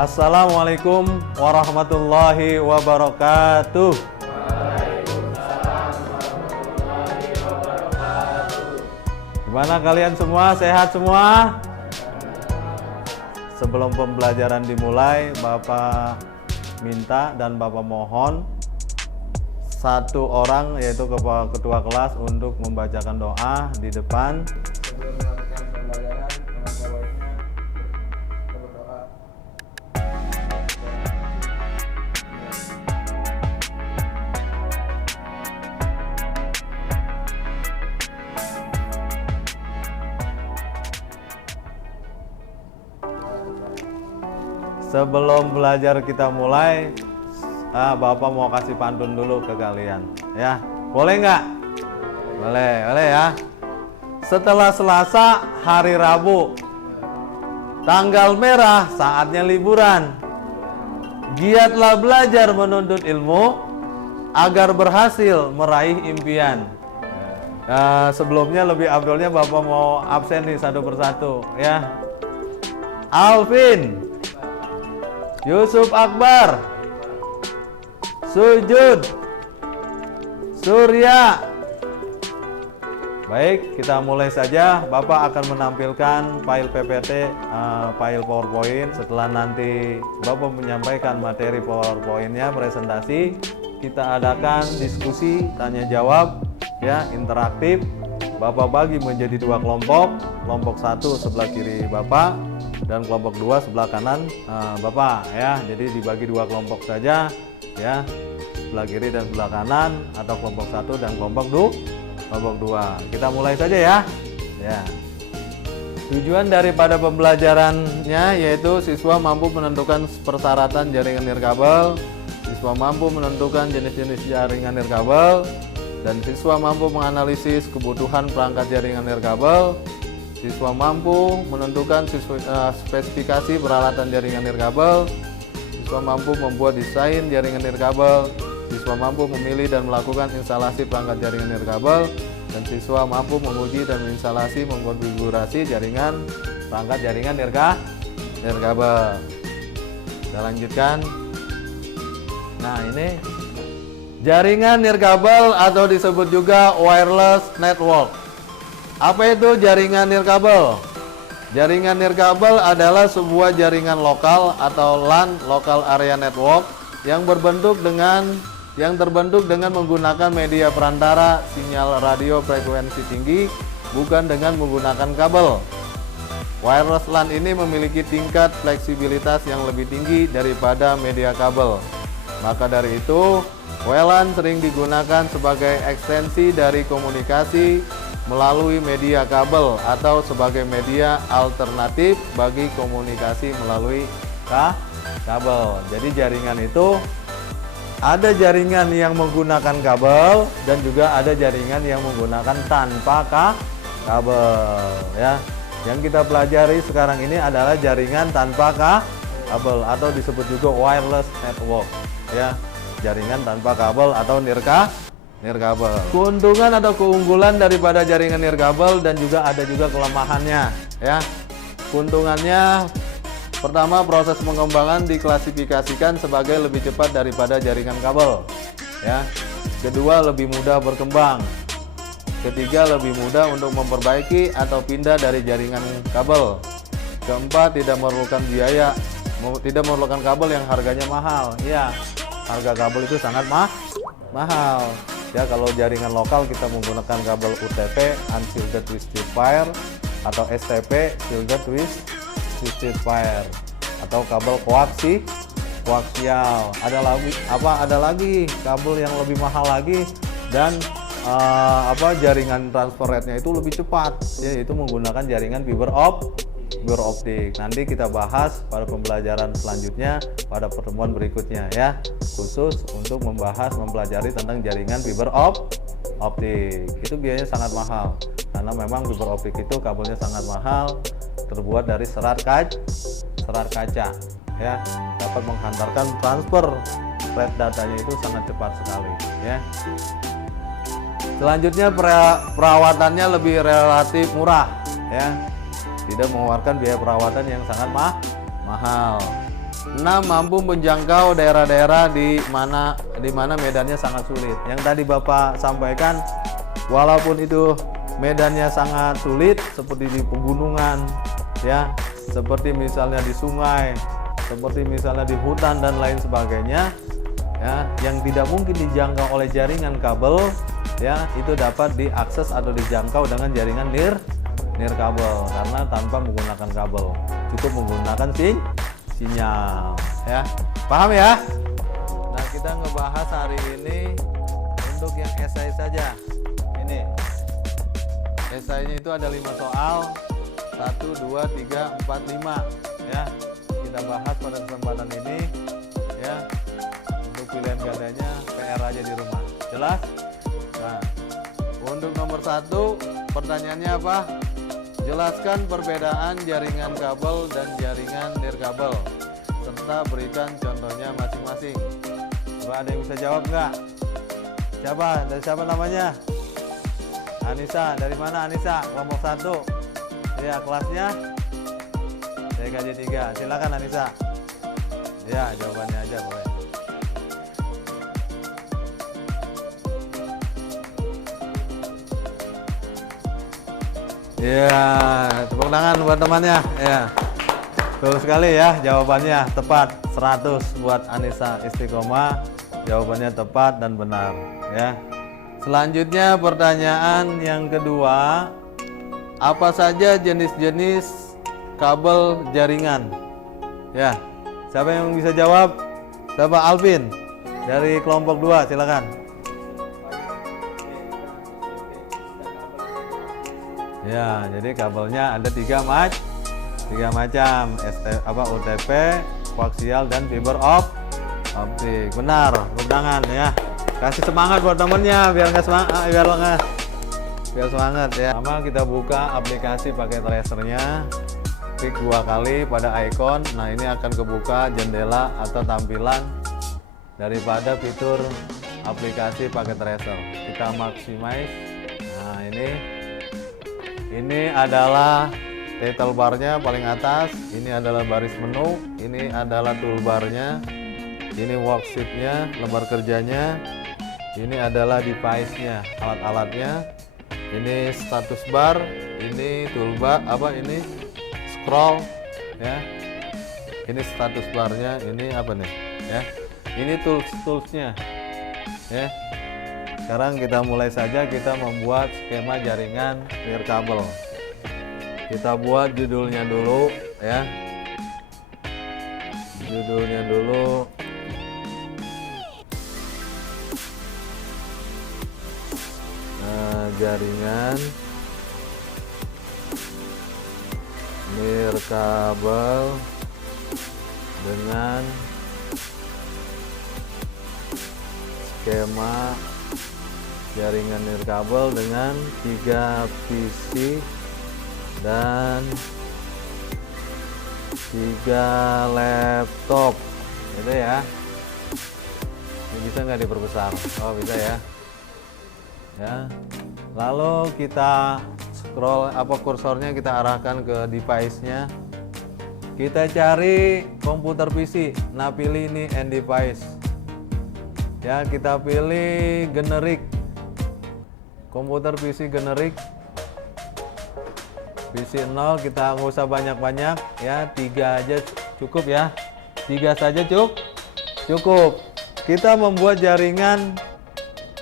Assalamualaikum warahmatullahi wabarakatuh. Gimana kalian semua? Sehat semua? Sebelum pembelajaran dimulai, Bapak minta dan Bapak mohon satu orang, yaitu ketua kelas, untuk membacakan doa di depan. Sebelum melakukan pembelajaran, alangkah baiknya kita berdoa. Sebelum belajar kita mulai, Bapak mau kasih pantun dulu ke kalian, ya. Boleh nggak? Boleh ya. Setelah Selasa, hari Rabu, tanggal merah, saatnya liburan. Giatlah belajar menuntut ilmu agar berhasil meraih impian. Sebelumnya lebih afdolnya Bapak mau absen nih satu persatu, ya. Alvin, Yusuf Akbar, Sujud, Surya. Baik, kita mulai saja. Bapak akan menampilkan file PPT, file PowerPoint. Setelah nanti Bapak menyampaikan materi PowerPoint-nya, presentasi, kita adakan diskusi, tanya jawab, ya, interaktif. Bapak bagi menjadi dua kelompok. Kelompok satu sebelah kiri Bapak dan kelompok dua sebelah kanan Bapak, ya. Jadi dibagi dua kelompok saja, ya, sebelah kiri dan sebelah kanan, atau kelompok satu dan kelompok dua. Kita mulai saja, ya. Tujuan daripada pembelajarannya yaitu siswa mampu menentukan persyaratan jaringan nirkabel, siswa mampu menentukan jenis-jenis jaringan nirkabel, dan siswa mampu menganalisis kebutuhan perangkat jaringan nirkabel. Siswa mampu menentukan spesifikasi peralatan jaringan nirkabel. Siswa mampu membuat desain jaringan nirkabel. Siswa mampu memilih dan melakukan instalasi perangkat jaringan nirkabel, dan siswa mampu menguji dan menginstalasi mengkonfigurasi jaringan perangkat jaringan nirkabel. Kita lanjutkan. Nah, ini jaringan nirkabel atau disebut juga wireless network. Apa itu jaringan nirkabel? Jaringan nirkabel adalah sebuah jaringan lokal atau LAN, local area network, yang terbentuk dengan menggunakan media perantara sinyal radio frekuensi tinggi, bukan dengan menggunakan kabel. Wireless LAN ini memiliki tingkat fleksibilitas yang lebih tinggi daripada media kabel. Maka dari itu, WLAN sering digunakan sebagai ekstensi dari komunikasi melalui media kabel atau sebagai media alternatif bagi komunikasi melalui kabel. Jadi jaringan itu ada jaringan yang menggunakan kabel dan juga ada jaringan yang menggunakan tanpa kabel, ya. Yang kita pelajari sekarang ini adalah jaringan tanpa kabel atau disebut juga wireless network, ya. Jaringan tanpa kabel atau nirkabel. Keuntungan atau keunggulan daripada jaringan nirkabel, dan juga ada juga kelemahannya, ya. Keuntungannya, pertama, proses pengembangan diklasifikasikan sebagai lebih cepat daripada jaringan kabel, ya. Kedua, lebih mudah berkembang. Ketiga, lebih mudah untuk memperbaiki atau pindah dari jaringan kabel. Keempat, tidak memerlukan biaya, tidak memerlukan kabel yang harganya mahal. Ya, harga kabel itu sangat mahal. Ya, kalau jaringan lokal kita menggunakan kabel UTP, unshielded twisted pair, atau STP, shielded twisted pair, atau kabel koaksial. Ada lagi kabel yang lebih mahal lagi, dan jaringan transfer rate-nya itu lebih cepat, yaitu menggunakan jaringan fiber optik. Nanti kita bahas pada pembelajaran selanjutnya pada pertemuan berikutnya, ya, khusus untuk mempelajari tentang jaringan fiber optik. Itu biayanya sangat mahal karena memang fiber optik itu kabelnya sangat mahal, terbuat dari serat kaca, ya, dapat menghantarkan transfer rate datanya itu sangat cepat sekali, ya. Selanjutnya, perawatannya lebih relatif murah, ya, tidak mengeluarkan biaya perawatan yang sangat mahal. 6. Mampu menjangkau daerah-daerah di mana medannya sangat sulit. Yang tadi Bapak sampaikan, walaupun itu medannya sangat sulit seperti di pegunungan ya, seperti misalnya di sungai, seperti misalnya di hutan dan lain sebagainya ya, yang tidak mungkin dijangkau oleh jaringan kabel ya, itu dapat diakses atau dijangkau dengan jaringan nirkabel karena tanpa menggunakan kabel, cukup menggunakan sinyal ya. Paham ya? Nah, kita ngebahas hari ini untuk yang esai saja. Ini esainya itu ada 5 soal, 1, 2, 3, 4, 5 ya. Kita bahas pada kesempatan ini ya. Untuk pilihan gandanya PR aja di rumah. Jelas? Nah, untuk nomor 1 pertanyaannya apa? Jelaskan perbedaan jaringan kabel dan jaringan nirkabel serta berikan contohnya masing-masing. Coba ada yang bisa jawab nggak? Siapa? Dari siapa namanya? Anissa. Dari mana Anissa? Kelompok 1. Ya, kelasnya TKJ 3. Silakan Anissa. Ya, jawabannya aja boleh. Ya, tepuk tangan buat temannya. Ya, betul sekali ya jawabannya tepat. 100 buat Anissa Istiqomah. Jawabannya tepat dan benar ya. Selanjutnya pertanyaan yang kedua, apa saja jenis-jenis kabel jaringan? Ya, siapa yang bisa jawab? Siapa? Alvin dari kelompok 2, silakan. Ya, jadi kabelnya ada 3 macam, UTP, koaksial dan fiber optik. Benar, undangan ya. Kasih semangat buat temennya biar semangat ya. Pertama kita buka aplikasi pakai tracernya, klik 2 kali pada icon. Nah, ini akan kebuka jendela atau tampilan daripada fitur aplikasi pakai tracer. Kita maximize. Nah, ini adalah title barnya paling atas, ini adalah baris menu, ini adalah toolbarnya, ini worksheetnya, lembar kerjanya, ini adalah device-nya, alat-alatnya, ini status bar, ini toolbar, ini scroll ya, ini status barnya, ini apa nih ya, ini toolsnya ya. Sekarang kita mulai saja, kita membuat skema jaringan nirkabel. Kita buat judulnya dulu ya. Judulnya dulu. Nah, jaringan nirkabel dengan skema jaringan nirkabel dengan 3 PC dan 3 laptop gitu ya. Ini bisa nggak diperbesar? Oh, bisa ya. Ya, lalu kita scroll kursornya kita arahkan ke device-nya. Kita cari komputer PC. Nah, pilih ini end device. Ya, kita pilih generik. Komputer PC generik. PC 0 kita nggak usah banyak-banyak ya, 3 aja cukup ya. 3 saja cukup. Kita membuat jaringan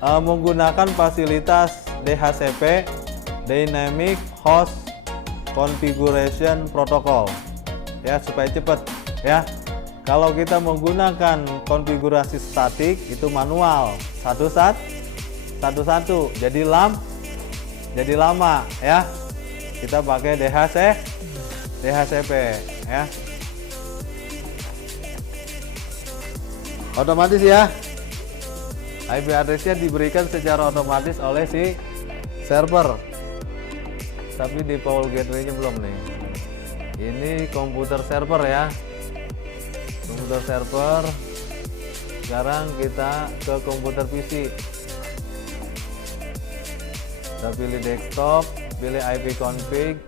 menggunakan fasilitas DHCP, Dynamic Host Configuration Protocol ya, supaya cepat ya. Kalau kita menggunakan konfigurasi statik itu manual, satu-satu jadi lama ya. Kita pakai DHCP ya, otomatis ya. IP address-nya diberikan secara otomatis oleh si server, tapi di Paul Gateway-nya belum nih. Ini komputer server ya, komputer server. Sekarang kita ke komputer PC. Kita pilih desktop, pilih IP config.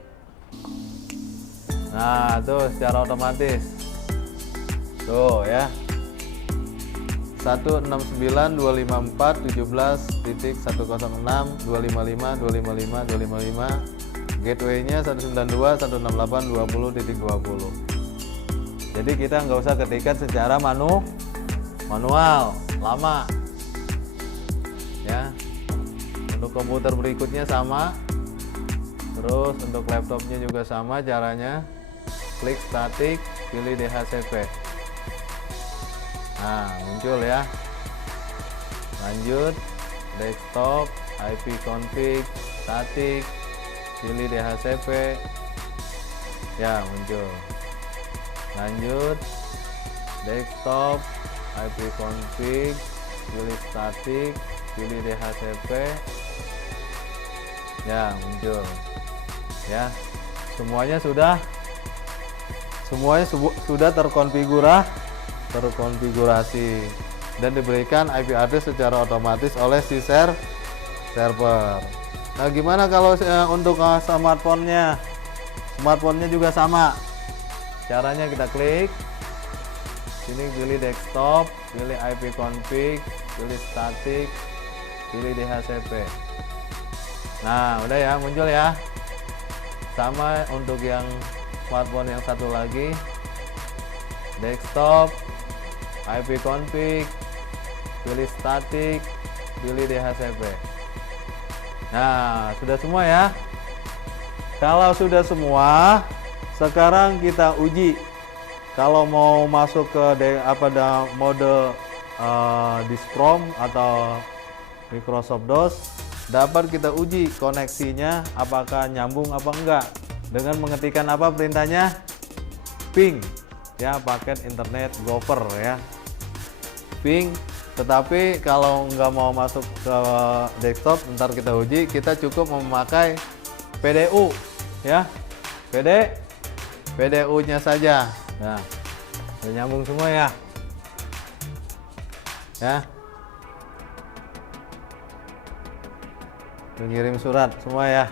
Nah, tuh secara otomatis Tuh ya. 169.24.17.106.255.255. Gateway-nya 192.168.20.20. Jadi kita nggak usah ketikkan secara manual, lama. Ya. Untuk komputer berikutnya sama. Terus untuk laptopnya juga sama caranya. Klik statik, pilih DHCP. Nah, muncul ya. Lanjut, desktop, IP config, statik, pilih DHCP. Ya, muncul. Lanjut, desktop, IP config, pilih statik, pilih DHCP. Ya, muncul. Ya. Semuanya sudah terkonfigurasi dan diberikan IP address secara otomatis oleh si server. Nah, gimana kalau untuk smartphone-nya? Smartphone-nya juga sama. Caranya kita klik sini, pilih desktop, pilih IP config, pilih statik, pilih DHCP. Nah, udah ya, muncul ya. Sama untuk yang smartphone yang satu lagi, desktop, IP config, pilih statik, pilih DHCP. Nah, sudah semua ya. Kalau sudah semua, sekarang kita uji. Kalau mau masuk ke mode Diskprom atau Microsoft DOS, dapat kita uji koneksinya apakah nyambung apa enggak dengan mengetikkan apa perintahnya, ping ya, paket internet gopher ya, ping. Tetapi kalau nggak mau masuk ke desktop, ntar kita uji, kita cukup memakai PDU ya, PDU nya saja. Nah, udah nyambung semua ya. Mengirim surat semua ya,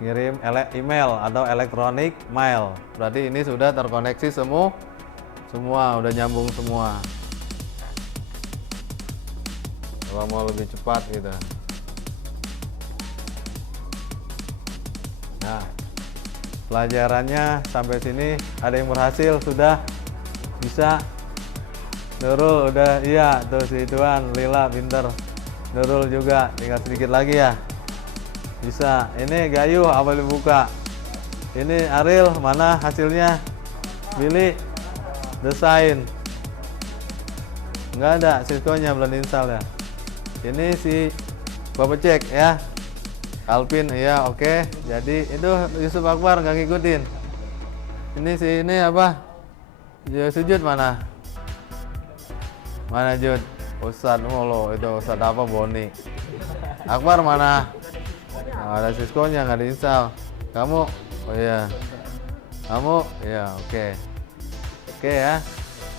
ngirim email atau elektronik mail, berarti ini sudah terkoneksi semua udah nyambung semua. Kalau mau lebih cepat gitu. Nah, pelajarannya sampai sini ada yang berhasil, sudah bisa. Nurul udah, iya tuh si Tuan Lila pinter. Nurul juga, tinggal sedikit lagi ya. Bisa. Ini Gayu apa dibuka? Ini Ariel, mana hasilnya? Billy, desain. Enggak ada, Cisco-nya belum install ya. Ini si Bapak cek ya. Alvin, iya oke. Jadi itu Yusuf Akbar nggak ngikutin. Ini si ini apa? Sujud mana? Mana Jud? Ustadz mulu, itu Ustadz apa Boni? Akbar mana? Nah, ada Cisco-nya nggak diinstal. Kamu? Oh iya. Kamu? Iya, oke. Oke ya.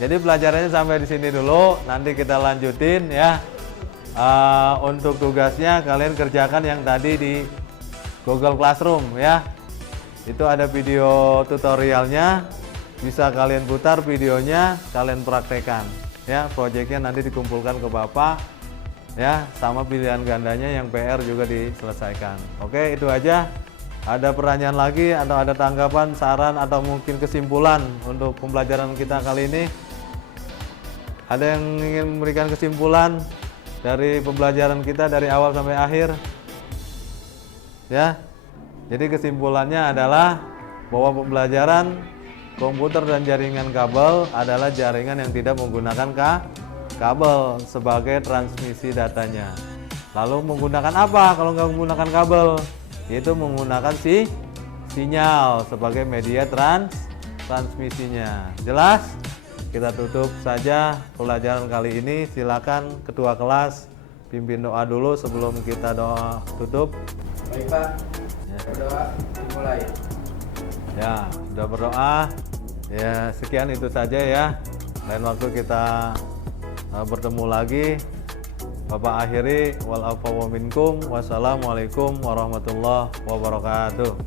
Jadi pelajarannya sampai di sini dulu. Nanti kita lanjutin ya. Untuk tugasnya kalian kerjakan yang tadi di Google Classroom ya. Itu ada video tutorialnya. Bisa kalian putar videonya, kalian praktekkan. Ya, proyeknya nanti dikumpulkan ke Bapak ya, sama pilihan gandanya yang PR juga diselesaikan. Oke, itu aja. Ada pertanyaan lagi atau ada tanggapan, saran atau mungkin kesimpulan untuk pembelajaran kita kali ini? Ada yang ingin memberikan kesimpulan dari pembelajaran kita dari awal sampai akhir? Ya. Jadi kesimpulannya adalah bahwa pembelajaran komputer dan jaringan kabel adalah jaringan yang tidak menggunakan kabel sebagai transmisi datanya. Lalu menggunakan apa kalau nggak menggunakan kabel? Yaitu menggunakan sinyal sebagai media transmisinya. Jelas? Kita tutup saja pelajaran kali ini. Silakan ketua kelas pimpin doa dulu sebelum kita doa tutup. Baik Pak, berdoa dimulai. Ya, sudah berdoa. Ya, sekian itu saja ya. Lain waktu kita bertemu lagi. Bapak akhiri, wal afwa minkum. Wassalamualaikum warahmatullahi wabarakatuh.